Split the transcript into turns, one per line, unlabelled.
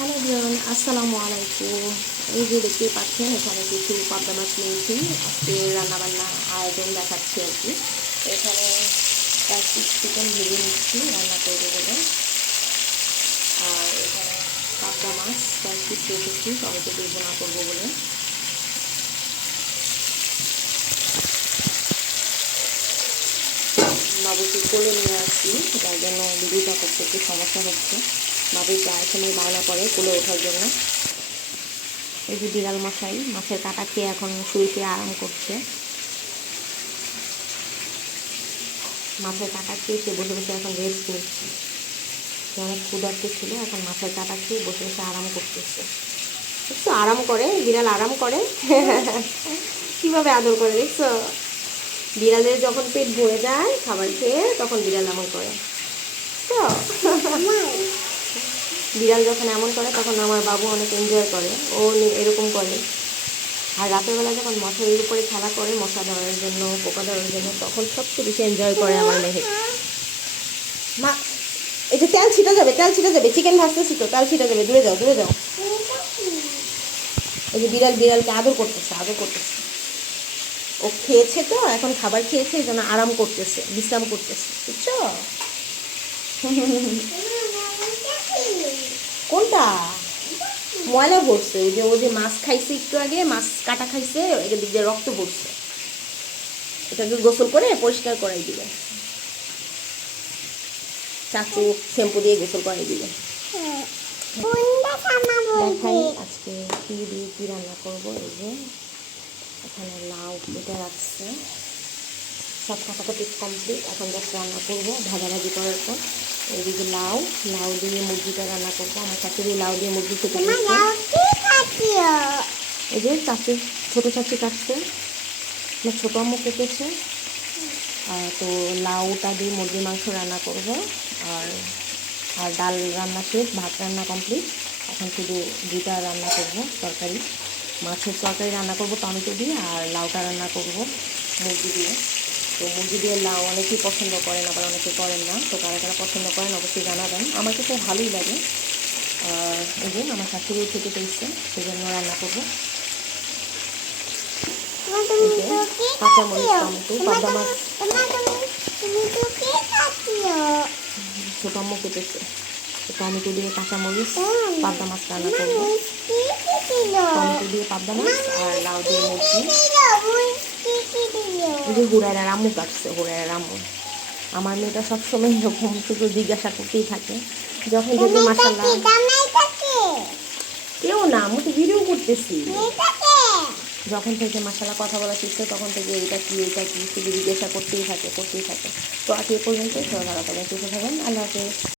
Hello বিয়ান আসসালামু আলাইকুম এই যে দেখতে পাচ্ছেন, এখানে কিছু পাবদা মাছ নিয়েছি। আজকে রান্নাবান্না আয়োজন দেখাচ্ছি আর কি। এখানে এক পিস চিকেন ভেজে নিচ্ছি, রান্না করব বলে। আর এখানে পাবদা মাছ, কয়েক পিস রেখেছি দিয়ে বোনা করব বলে। বাবুকে কোলে নিয়ে আসছি, যার জন্য ভিডিওটা করতে একটু সমস্যা হচ্ছে। বাবু প্রায় সময় বায়না করে কোলে ওঠার জন্য। এই যে বিড়াল মশাই, মাছের কাটা খেয়ে এখন শুয়ে শুয়ে আরাম করছে। মাছের কাটা খেয়ে সে বসে বসে এখন রেস্ট নিচ্ছে সে অনেক ক্ষুধার্ত ছিল, এখন মাছের কাটা খেয়ে বসে বসে আরাম করতেছে। একটু আরাম করে, বিড়াল আরাম করে। কীভাবে আদর করে, দেখছ? বিড়ালের যখন পেট ভরে যায়, খাবার খেয়ে তখন বিড়াল এমন করে। তো বিড়াল যখন এমন করে, তখন আমার বাবু অনেক এনজয় করে। ও এরকম করে। আর রাতের বেলা যখন মশারির উপরে খেলা করে, মশা ধরার জন্য, পোকা ধরার জন্য, তখন সবচেয়ে বেশি এনজয় করে আমার মেহে মা, এই যে তেল ছিটা যাবে, তেল ছিটা যাবে চিকেন ভাজতেছি তো তেল ছিটা যাবে, দূরে যাও দূরে যাও। এই যে বিড়াল, বিড়ালকে আদর করতেছে আদর করতেছে। ও খেয়েছে তো, এখন খাবার খেয়েছে, এই জন্য আরাম করতেছে, বিশ্রাম করতেছে, বুঝছ? কোনটা? ময়লা ভরছে ওই যে ও যে মাছ খাইছে একটু আগে মাছ কাটা খাইছে এদিক দিয়ে রক্ত ভরছে। এটাকে গোসল করে পরিষ্কার করাই দিবে। চাচু শ্যাম্পু দিয়ে গোসল করাই দিবে। দেখাই আজকে কি দিয়ে কি রান্না করব এই যে। এখানে লাউ কেটে রাখছে। সব কাটাকাটি কমপ্লিট এখন জাস্ট রান্না করব ভাজাভাজি করার পর। এইদিকে লাউ লাউ দিয়ে মুরগিটা রান্না করব। আমার শাশুড়ি লাউ দিয়ে মুরগি খেতে এই যে চাচি ছোটো চাচি কাটছে। আমার ছোটো আম্মু কেটেছে। আর তো লাউটা দিয়ে মুরগির মাংস রান্না করব। আর আর ডাল রান্না শেষ ভাত রান্না কমপ্লিট। এখন শুধু দুইটা রান্না করব তরকারি। মাছের তরকারি রান্না করব টমেটো দিয়ে আর লাউটা রান্না করব মুরগি দিয়ে। তো মুরগি দিয়ে লাউ অনেকেই পছন্দ করেন আবার অনেকে করেন না। তো কারা কারা পছন্দ করেন অবশ্যই জানাবেন। আমার কাছে ভালোই লাগে। এই যে আমার শাশুড়িও খেতে পেয়েছে সেজন্য রান্না করব। ছোট আম্মু কেটেছে। তো টমেটো দিয়ে কাঁচামরিচ পাবদা মাছ রান্না করব। টমেটো দিয়ে পাবদা মাছ আর লাউ দিয়ে মুরগি। যে হুড়াইরা রামু কাটছে হুড়াইরা রামু। আমার মেয়েটা সবসময় এরকম শুধু জিজ্ঞাসা করতেই থাকে। যখন মাসাল্লাহ কেউ না আমি তো ভিডিও করতেছি। যখন থেকে মাসালা কথা বলা শিখছে তখন থেকে এটা কি এটা কি শুধু জিজ্ঞাসা করতেই থাকে করতেই থাকে। তো আজকে পর্যন্ত সবাই ভালো থাকবেন সুস্থ থাকবেন আল্লাহ হাফেজ।